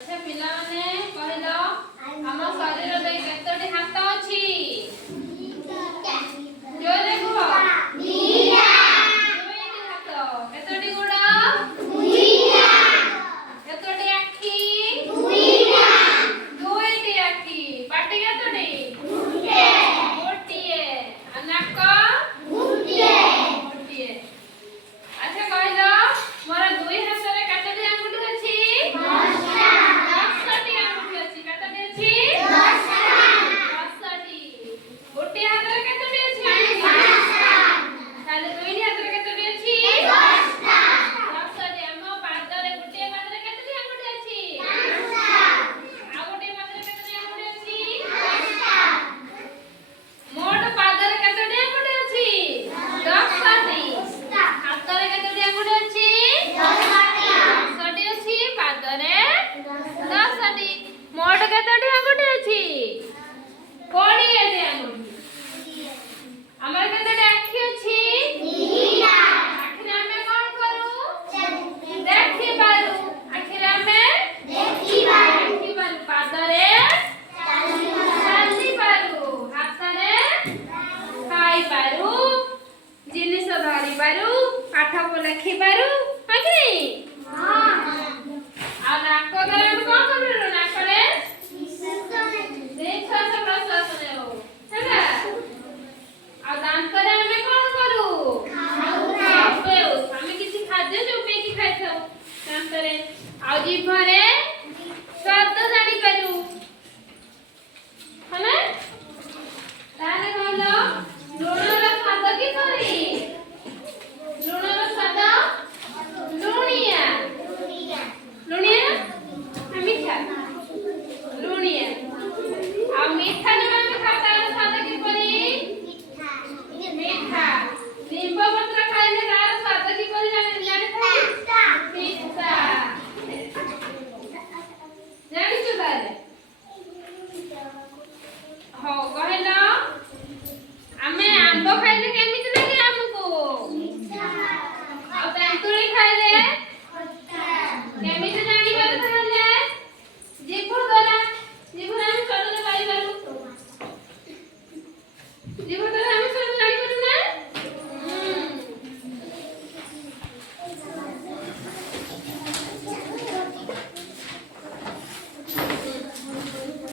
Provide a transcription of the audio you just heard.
अच्छा पिलाने कहलो हम शरीर रे केतोटी हाथ अछि जोरे कुह दुईटा दुईटी हाथ केतोटी गोड़ दुईटा केतोटी आखि दुईटा दुईटी आखि पाटी केतोटी गोटे गोटिए नाक गोटिए गोटिए अच्छा कहलो मोर दुई हाथ रे केतोटी आंगुठी अछि मोट केतोटी आंगुठी अछि कोडी एते आंगुठी हमर केतोटी आखि अछि दुईटा आखि रे हमें कोन करू देखि पारू आखि रे हमें देखि पारू पाद रे चाली पारू हाथ रे खाई पारू जिनिस धरि पारू पाठ को लिखि पारू आखि हां आ नाक करे हम कोन करू नाक रे निश्वास प्रश्वास लेओ हैना आ दांत रे हमें कोन करू खाऊ हमें किछि खाद्य चोपे की खाइथौ दांत रे आ जीभ रे स्वाद जानि पारू हैना ताने कहलो लूण रे स्वाद की करी लूण रे स्वाद लूणिया लूणिया मीठा लूणिया आ मीठा जो हम खाता है स्वाद की परी मीठा नींबू पत्र खाइले तार स्वाद की परी जाने था मीठा जानि छु तारे हो कहला हमें आंबो खाइले केमिति लागे हमको आ तेंतुली खाइले केमिति जानि पार थाले जीभ द्वारा जीभ रे छोटे पाई पारू जीभ